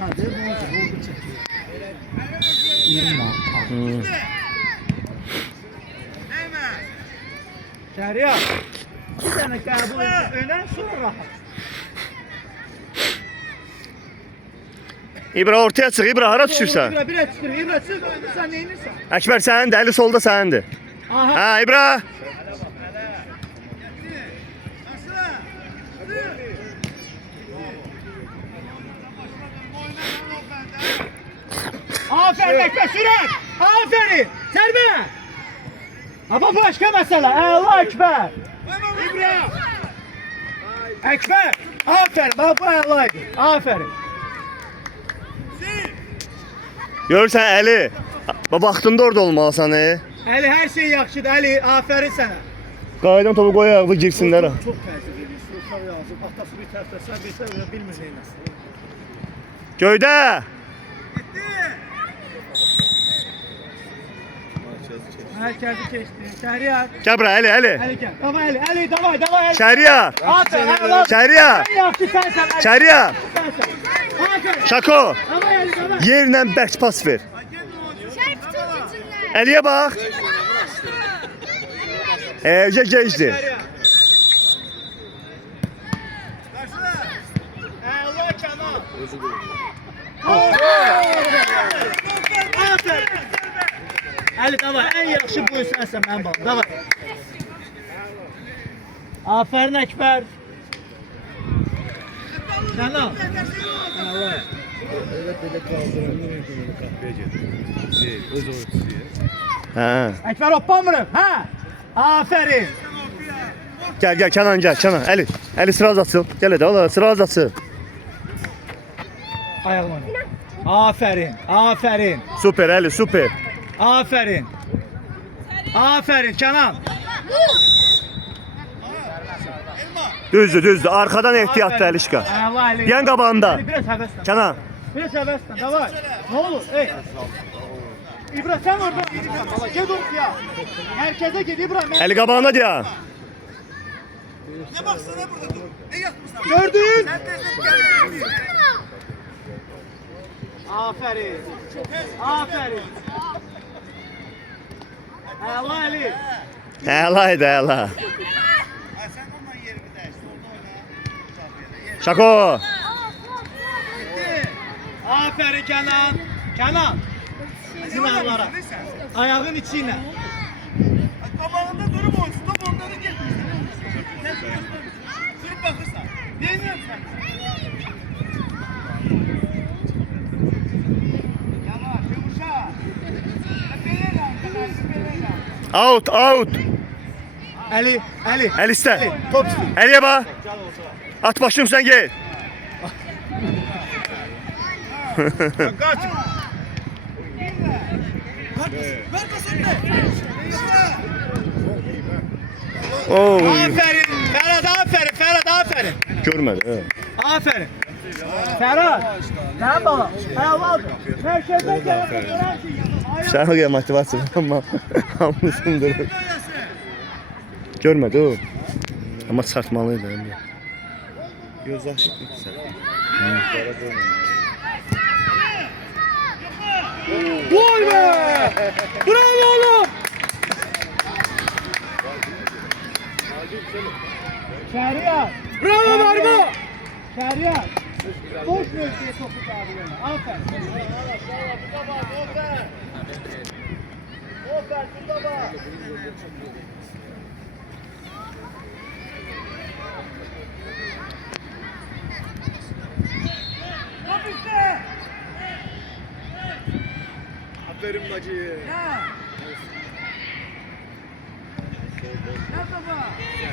Hadi oldu çekiyor. 20 manat. Şəriət. Bir dənə qəbul edin, önə sonra rahat. İbra ortaya çıx, İbra hara düşürsən? İbra çıxır, İbra çıx, sən neynirsən? Əkbər sənindir, əli solda sənindir. Aha. Hə, İbra. Aferin Əkbər, sürət! Aferin! Sərbə! Ama başka mesele. Allah Ekber. İbrahim. Ekber. Aferin. Baba Allah. Aferin. Görürsən Əli. Vaxtında orada olmalısan. Ali her şey yaxşıdır. Ali aferin sana. Qaydan topu qoy ayağı girsinlər. Çok təəssüf edirsin. Uşaq yazıb. Atası bir tərəfdə, sən bir tərəfdə bilmir neyləsin. Göydə. Herkesi keçdi. Şəriət. Gəl bura Əli, Əli. Ali gel. Davay Ali. Ali davay davay. Şəriət. Aferin. Allah. Şəriət. Sen yaxşı sensən. Ali. Şəriət. Sensən. Aferin. Şako. Davay Ali davay. Yerlə bərk pas ver. Şərif tutucular. Əliyə bax. Gecdi. Allah Kemal. Aferin. Ali davay, en yaxşı bu sənsən mənim balam. Davay. Aferin Ekber. Canım. Allah. Hə. Ekber hoppamırım. Ha? Aferin. Gəl, Kənan gəl, Kənan. Əli. Əli sıraz açıl. Gəl hadi, ola sıraz açıl. Ayağıma. Aferin. Aferin. Super Əli, super. Aferin. Aferin Kenan. Düzdür. Arkadan ehtiyatlı Əlişqa. Allah Ali. Yan qabağında. Ali, biraz həvəslə. Kənan. Biraz həvəslə. Davay. Ne olur? Ey. İbrahim sen orada. Allah gel dur ya. Herkese git İbrahim. Əli qabağında deyə. Ne baksana burada dur. Ne yapmışsın? Gördün? Sen tezden gelmedin. Aferin. Aferin. Allah Ali. Əla idi, əla. Ha sen ondan yerini değiştir. Orada oyna. Şako. Aferin Kenan. Kenan. Sınavlara. Ayağın içine. Kabağında durum olsun. Top ondan da gelmiş. Sen durup bakırsan. Ne diyorsun sen? Yavaş, yumuşak. Out. Ali. Ali. Əli istə. Top istiyor. Əliyə bax. At başım sən gel. Kaç. Ver pas önüne. Oo. Aferin. Ferhat aferin. Görmədi. Aferin. Ferhat. Ne baba? Allah. Herkese gelen gören şey. Sən o motivasiya amma hamısını durur. Görmədi o. Amma çıxartmalıydı. Göz açık yüksel. Gol be! Bravo oğlum! Şehriyat! Bravo Marmo! Şehriyat! Boş bölgeye topu dağılıyorlar. Aferin. Aferin, burada bak. Top işte! Aferin bacı.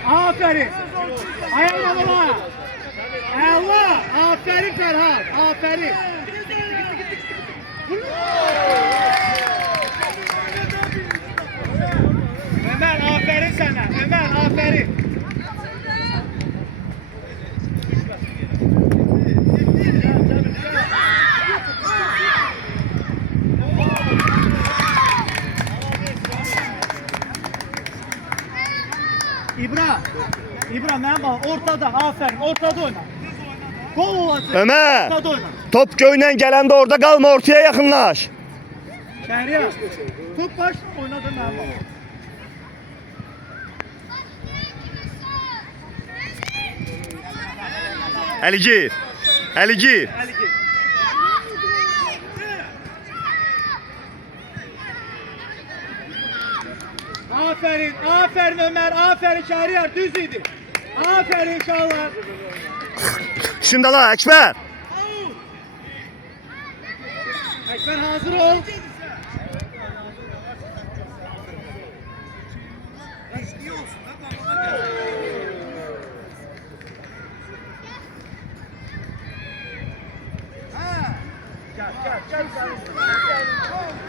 Aferin. Ayağına baba. Allah. Aferin Ferhat. Aferin. Ömer aferin sana. Ömer aferin. İbrahim benim bak ortada aferin ortada oyna. Gol olacak. Ömer. Ortada oyna. Top köyden gelende orada kalma, ortaya yakınlaş. Şehriyar. Top baş oynadı mənim baba. Əli gir. Əli gir. Əli gel. Aferin, aferin Ömer, aferin Şehriyar, düz idi. Aferin uşaqlar. Şimdi la Ekber. Ekber hazır ol.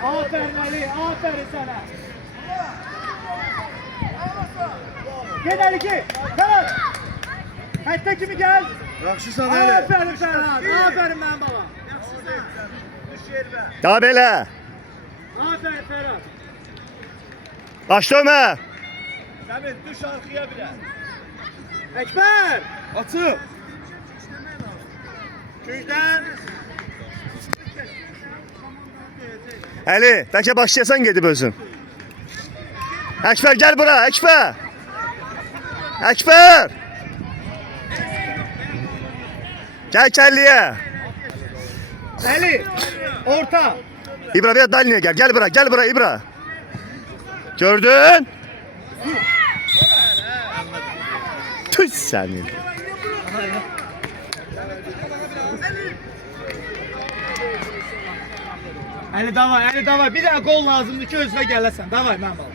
Aferin Ali, aferin sana. Gel Ali ki, Ferhat. Hatta kimi gel. Yaxşısan Aferin Ferhat, aferin benim baba. Daha belə. Aferin Ferhat. Başla Ömer. Səmin düş arxaya bile. Ekber. Açıq. Gücden. Əli, bəlkə başlayasan gedib özün. Ekber gel bura, Ekber. Ekber. Gel kelliye. Ali, orta. İbra bir daline gel. Gel bura İbra. Gördün? Tüh senin. Ali davay, Ali davay. Bir daha gol lazımdı ki özüne gələsən. Davay mənim baba.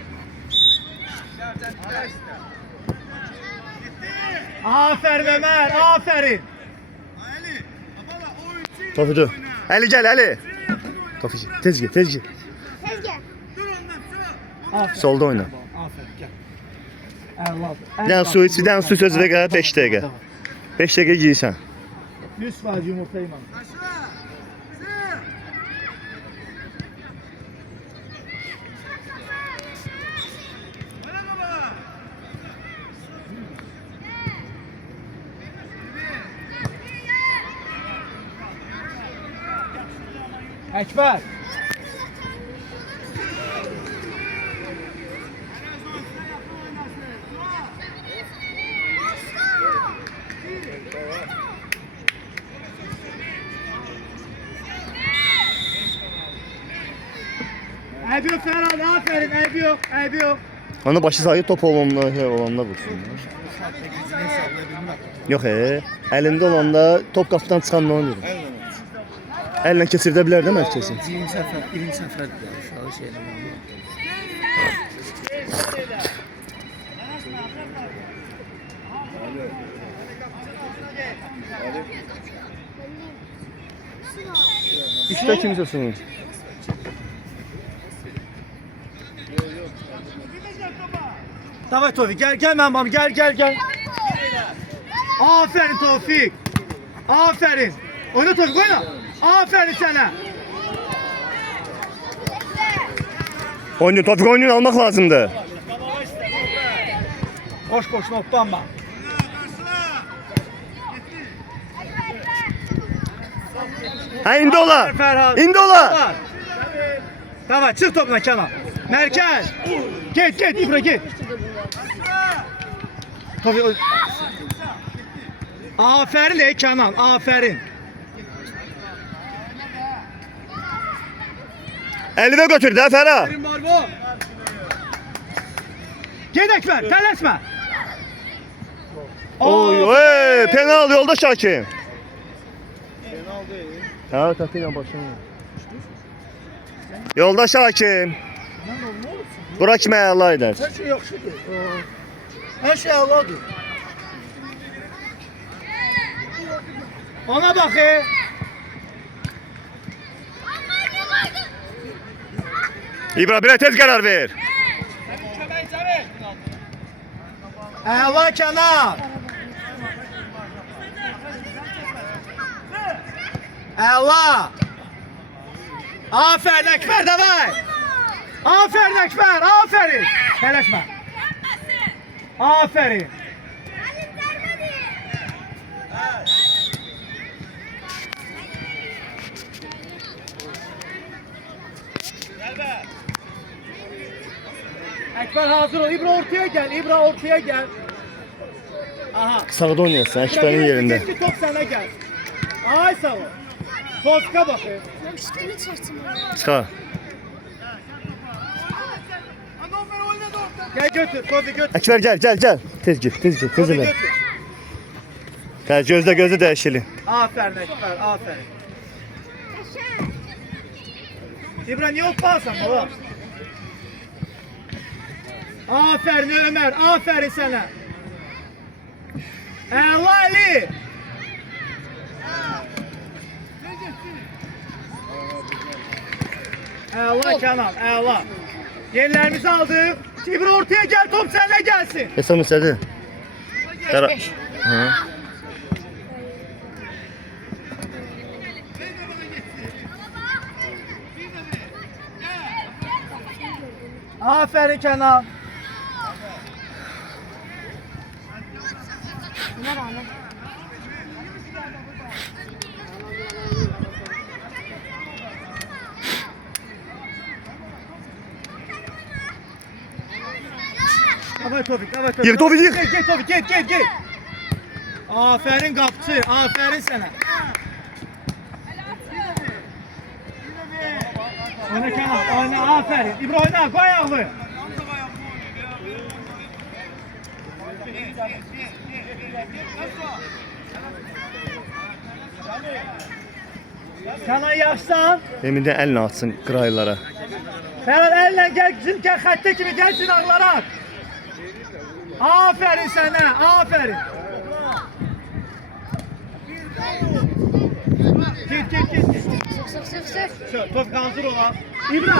Aferin Ömer, aferin. Tofidu. Ali gel Ali. Tofici tez git. Tezgah. Aferin. Solda oyna. Aferin, gel. Allah. Bir dənə su iç, bir dənə su sözü və 5 dəqiqə. 5 dəqiqə giyirsən. 100% yumurta iman. Ekber. Eybi yok Ferhat, aferin, eybi yok, eybi yok. Onu başı sayı top olanda vursun. Yox əlində olanda top qapıdan çıxanda onu verir. Əllə keçirdə bilər də mərkəzi. Birinci səfərdir uşağı şey eləmək. Üçdə kimsəsin. Davay Tofik, gel mənim babam, gel. Aferin Tofik. Aferin. Oyna Tofik, oyna. Aferin sana. Oyunu, Tofik oyunu almaq lazımdır. Boş noktanma. Ha indi ola. Ferhat. İndi ola. Davay çık topla Kenan. Merkez. Git İbra git. Tofik. Aferin ey Kenan, aferin. Əlivə götür də Fərha. Gel Ekber, tələsmə. Oy, penal yolda Şakim. Ha, tapıyla başına. Yolda Şakim. Bura kimə əla edər? Hər şey yaxşıdır. Hər şey əladır. Ona bak İbra birə tez qərar ver. Əla Kenan. Əla. Aferin Ekber, davay. Aferin Ekber, aferin. Tələsmə. Aferin. Ekber hazır ol. İbra ortaya gel. İbra ortaya gel. Aha. Sağda oynayasın Ekber'in yerində. İkinci top sana gel. Ay sağ ol. Tofika bakayım. Müşteri çarçın. Çıxa. Ömer oynadı ortada. Gel götür. Tofik götür. Ekber gel. Tez git. Tez Tofik elə. götür. Gəl gözlə dəyişili. Aferin Ekber. Aferin. İbra niye opalsan baba? Aferin Ömer. Aferin sana. Əla Ali. Əla Kenan. Əla. Yerlerimizi aldık. İbra ortaya gel. Top seninle gelsin. Hesab istədi. Qara. Hı. Aferin Kenan. Ne rağmen? Davay Tofik, davay Tofik. Yık Tofik, yık. Gel Tofik, gel. Aferin kapçı, aferin sana. Oyna Kenan, oyna, aferin. İbra oyna, koy ayaklı. Kenan yaşsan. Emindən əlini atsın qıraylara. Ferhat elle gel, gel hatta gibi gel silahlara at. Aferin sana, aferin. Git. Sık. Tofik hazır olan. İbra,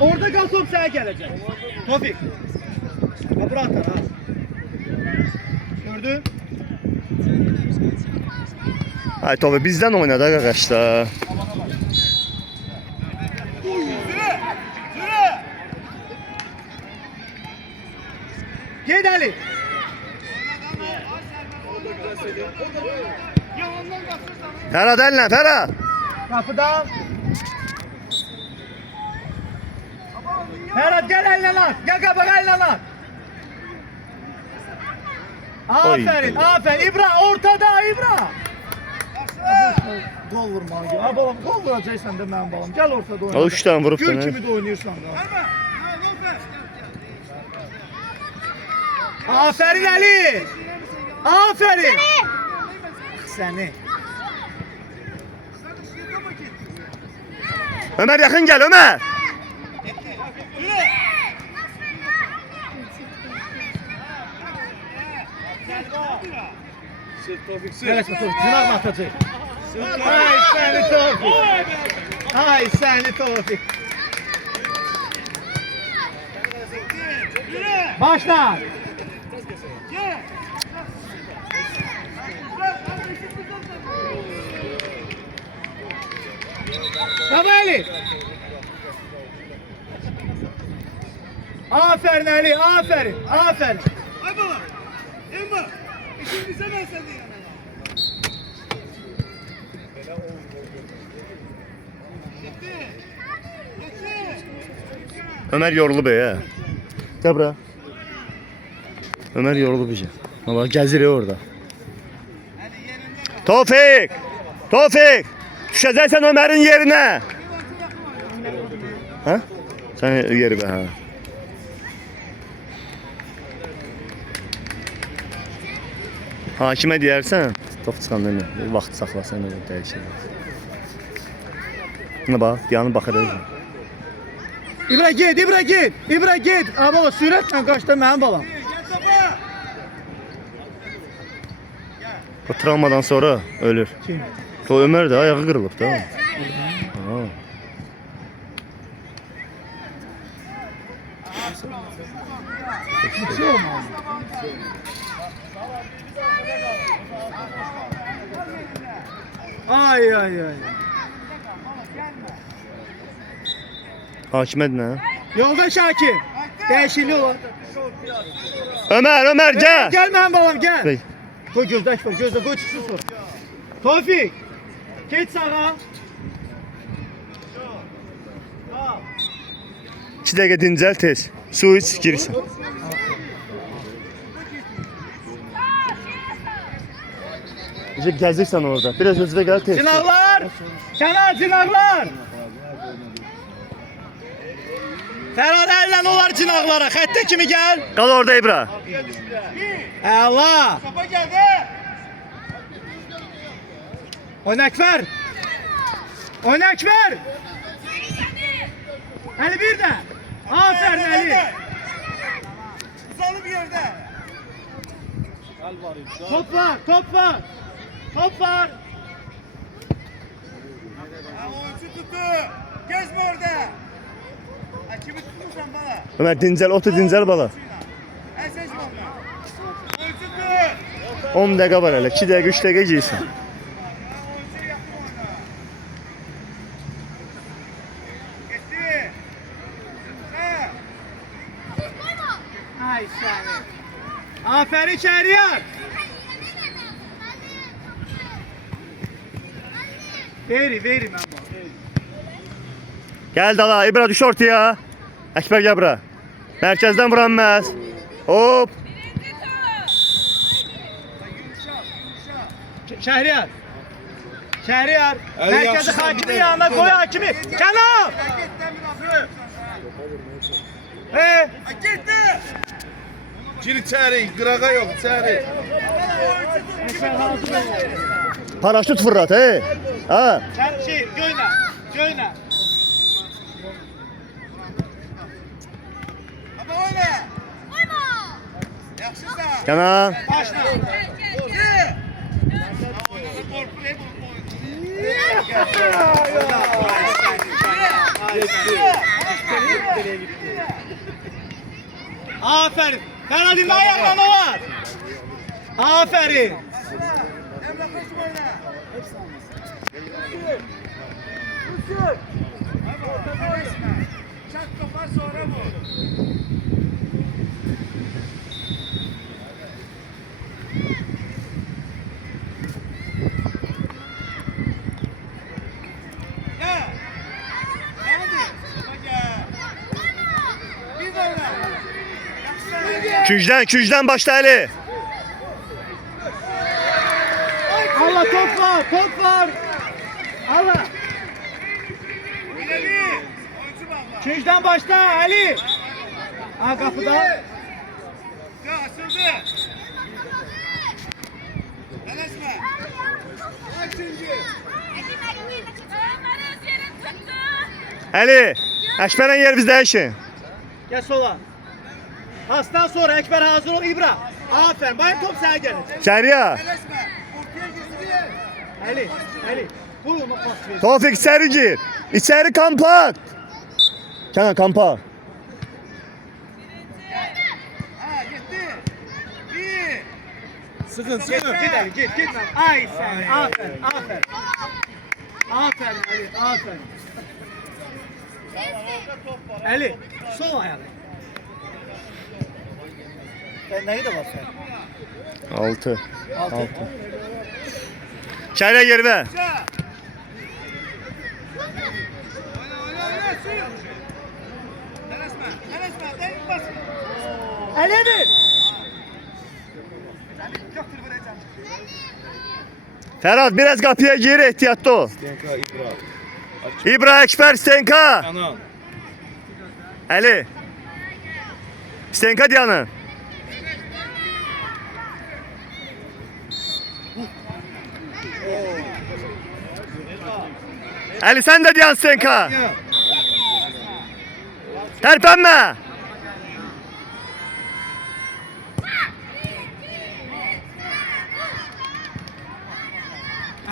orada kal top sana gelecek. Tofik. Kapıra atar ha. Gördün? Ay Tobi bizdən oynadı arkadaşlar. Gel Ali. Ferhat əllə, Ferhat. Kapıdan. Ferhat gel eline lan. Gel kapıya eline lan. Aferin, Oy. aferin. İbra ortada İbra. Gol vurmalı. Ha babam gol vuracaksan da benim babam. Gel ortada oyna. O 3 tane vurup Gül da. kimi de oynuyorsan da. Aferin Ali. Aferin. Seni. Ömer yaxın gəl, Ömer. Evet Tofik. Cınar mı atacak? Ay seni Tofik. Ay seni Tofik. Başla. Tamam Ali. Aferin Ali, aferin, aferin. Ay baba. Emma. İşin bize ben senden yana. Ömer yorulub ya. Gəl bura. Ömer yorulub iyice. Valla gəzir ya orada. Tofik! Tofik! Düşəcəksən Ömer'in yerine. Ha? Sen yeri be ha. Hakimə deyərsən, top çıxanda nə? Vaxt saxlasan elə dəyişir. Buna bax, yanı baxır özü. İbra git, İbra git, İbra git. Ama süratle kaçtı benim balam. O travmadan sonra ölür. Kim? O Ömer de ayağı kırılıp da. Ha. Hiç olmaz. Ay ay ay. Hakimə nə? Yolda Şakir. Değişikliği olan. Ömer gel. Gel benim balam gel. Bey. Koy gözdaş koy, gözde koy çıksın sor. Tofik. Geç sağa. 2 dəqiqə dincəl tez. Su iç, girsən. Necə gəzirsən orada? Biraz özünə gəl tez. Cinaqlar! Kənar cinaqlar! Fərad əllə olar cinaqlara. Xəttə kimi gəl. Qal orada İbra. Əla! Topa geldi. Oyna Əkbər! Oyna Əkbər! Əli bir də! Aferin Əli! Uzalı bir yerde. Top var, top var! Top var! Oyuncu tuttu. Gezme orada. Kimi tutursan bana. Ömər dincəl, otur dincəl bala. Seçme onu. Oyuncu tut. 10 dəqiqə var hələ, 2 dəqiqə, 3 dəqiqə geysən. Oyuncu yapma ona. Gitti. Ay səni! Aferin Şəhriyar! Veri mən bak. Gəl dala, İbra düş ortaya. Əkbər gəl bura. Mərkəzdən vuranməz. Hop. Şəhriyar! Şəhriyar! Mərkəzi hakimin yanına koy hakimi! Kənar! Gitti. Gir içeri, qırağa yok içeri. Paraşüt fırlat, he. Ha. Göynə! Ama öyle. Yaxşısa. Kenan. Başla! Aferin! Fərad'ın ayaqlanma var! Aferin! Emre koş oyna. Çak kopar sonra bu. Ya. Hadi. Topa gel. Bir de oyna. Yaxşı. Kücdən başla Ali. Allah top var! Allah! İleri. Oyuncu bağla. Küncdən başla Ali! Ha kapıda. Ya açıldı. Yanaşma. Açıldı. Ali, Əkbərən yer bizdə işin. Gel sola. Pastan sonra Ekber hazır ol İbra. Aferin. Bayım top sana gelecek. Şəriya. Yanaşma. Ortaya girsin. Ali. Vur ona pas ver. Tofik içeri gir. İçeri kompakt. Kenan kampa. Ha gitti. Bir. Sıkın, Git sıkın. Ali git. Ay sen. Aferin. Aferin Ali. Aferin. Ali. Sol ayağını. Neyi de var sen? 6. Şəriya yerdə. Oyna. Sür. Yanaşma. Denk bas. Ali'dir. Yoktur vereceğim. Fərad biraz qapıya gir, ehtiyatlı ol. Stenka, İbra. İbra, Əkbər, Stenka. Canan. Ali. Stenka diyanı. Ali sen de diyan Stenka. Tərpənmə.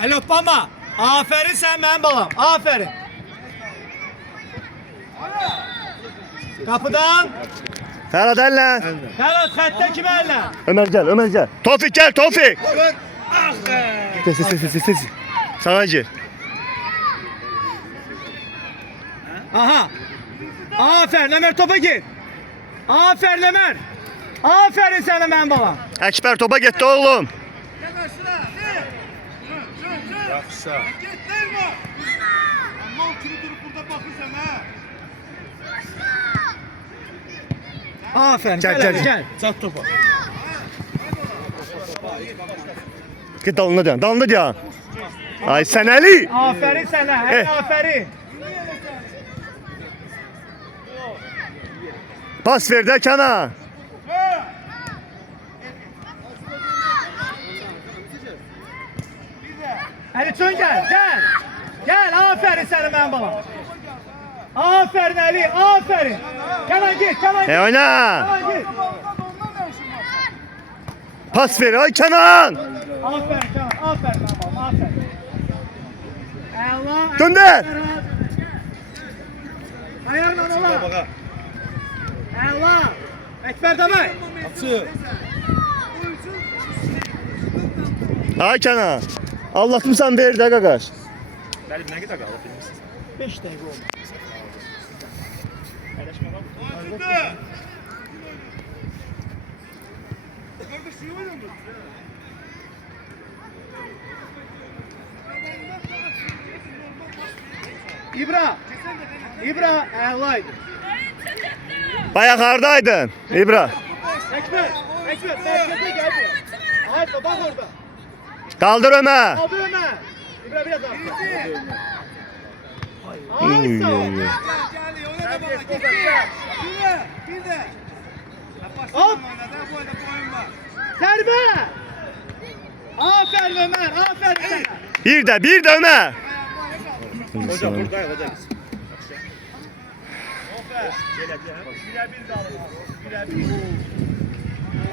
Ali hoppama. Aferin sen benim balam. Aferin. Kapıdan. Fərad əllə. Ferhat xəttə kimi elle. Ömer gel. Tofik gel, Tofik. Tez. Sana gir. Aha. Aferin Ömer topa gir. Aferin Ömer. Aferin sana benim balam. Əkbər topa getdi oğlum. Yanaşla. Sür. Yaxşısa. Git değil mi? Mal kimi durup burada bakırsan ha. Aferin. Gel, Gel, gel, gel. gel. Çat topa. Git dalında dayan. Dalında dayan. Ay Sənəli. Aferin sana. Hey, aferin. Pas ver də Kənan. Əliçön gel. Gel. Gel. Aferin sana benim balam. Aferin Ali. Aferin. Kenan git. Kenan git. Oyna. Kenan git. Pas ver ay Kənan. Aferin Kenan. Aferin benim balam. Aferin. Allah. Gönder. Ayağla ola. Allah. Ekber demek. Açı. Ay Kənan. Anlatmışsan ver də qaqaş. 5 dakika oldu. İbra. İbra Erlay'dı. Bayaq hardaydın İbra? Ekber. Ekber. Merkeze gel. Hayır bak orada. Qaldır Ömər. Kaldır Ömer. İbra biraz daha. Uy, Ay sağ ol. uy, uy. Hop. Serbe. Aferin Ömer. Aferin sana. Bir də Ömər. Hocam buradayıq hocam biz.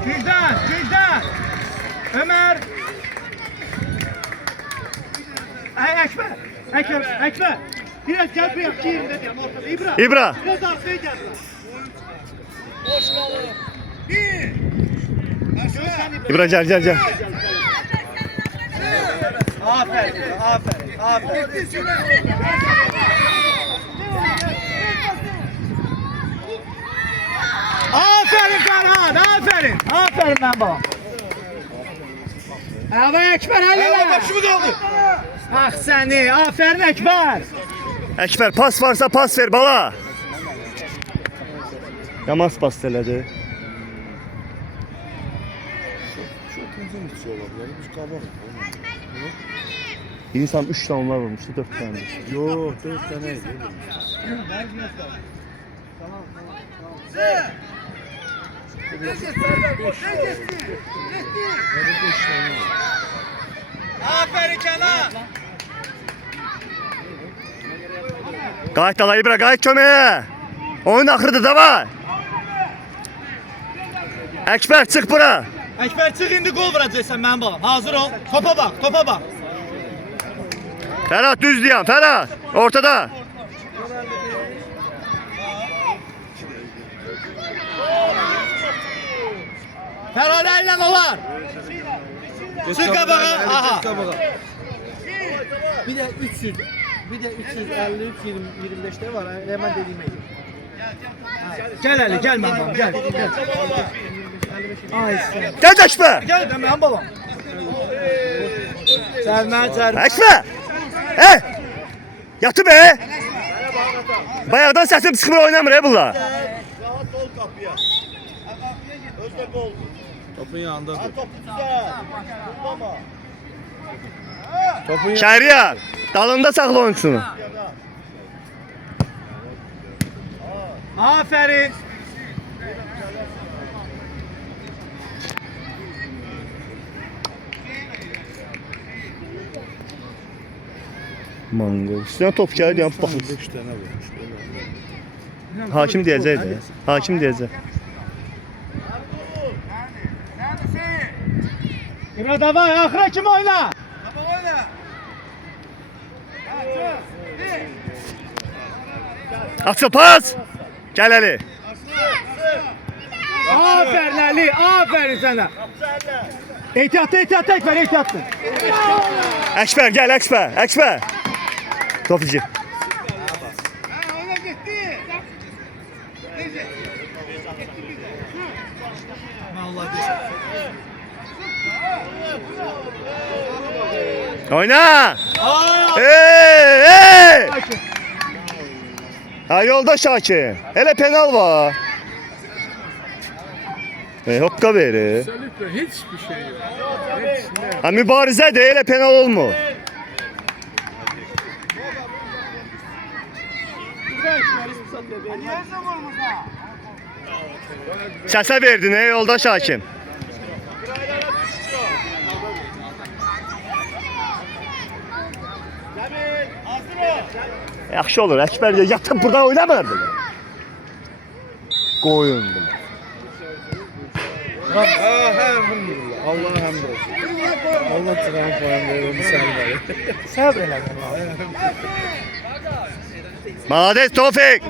Gücden. Ömer. Ay Ekber. Biraz gel bir yapçı yerinde diyelim ortada. İbra. İbra. Biraz arkaya gel. Boş kalır. Bir. İbra gəl. Aferin. Aferin Ferhat, aferin. Aferin ben babam. Abi Ekber Ayağla Halil'e. başımı kaldı. Ah seni, aferin Ekber. Əkbər pas varsa pas ver bala. Yamas pas elədi. İnsan 3 tane onlar vurmuştu, 4 tane. Yok 4 tane. Aferin Kenan. Qayıt dala İbra, qayıt köməyə. Oyun axırdı da var. Əkbər çıx bura. Ekber çık indi gol vuracaksan ben babam. Hazır ol. Topa bak. Ferhat düz diyan, Ferhat. Ortada. Ferhat elle olar. Çık kabağa. Aha. Bir de 300. Bir de 353 25'te var. Hemen dediğime gir. Gel hele gel babam gel. Ay sen. Gəl Əkbər. Gel ben babam. Sermen. Əkbər. Hey. Yatı be. Bayaqdan səsim çıxmır, oynamır bunlar. Rahat ol kapıya. Kapıya git. Özde gol. Topun yanında dur. Topu tutar. Tutlama. Topun Şəhriyar, dalında saxla oyuncusunu. Aferin. Mango. Üstünə top gəlir, yanıb baxın. 5 tane vurmuş. Hakim deyəcəkdi. Hakim deyəcək. İbra davay ahıra kim oyna? Tamam oyna. Açıl pas. Gəl Əli. Aferin Ali, aferin sana. Ehtiyatlı Ekber, ehtiyatlı. Əkbər, gəl Əkbər. Top içi. Oyna gitti. Oyna. Aa! Hey! Ha yolda Şakir. Elə penal var. Hokka verir. Özellikle hiçbir şey yok. Hiç ne? Ha mübarizədir, elə penal olmur. Niye vurmuş ha? Səsə verdin ey yoldaş hakim. Cemil, hazır ol. Yaxşı olur, Əkbər ya yatıb buradan oynamırdı. Qoyun. Ha, elhamdülillah. Allah'a hamd olsun. Allah çıkan puan verir bir saniye. Səbr elə. Malades Tofik.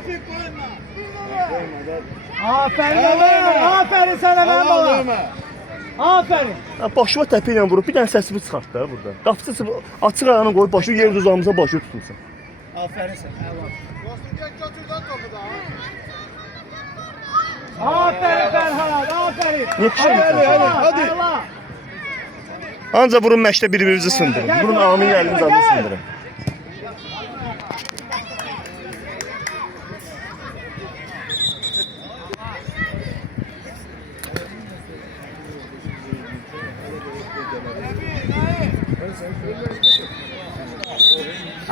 Aferin oğlum. Aferin sana benim balam. Aferin. Başıma təpi ilə vurub bir dənə səsimi çıxart da burada. Qapısı açıq ayağını qoyub başı yer uzağımıza başı tutulsun. Aferin sənə. Aferin Ferhat. Aferin. Yetişin. Hadi. Anca vurun məşqdə bir-birinizi sındırın. Vurun Amin əlini zadını sındırın. Cemil,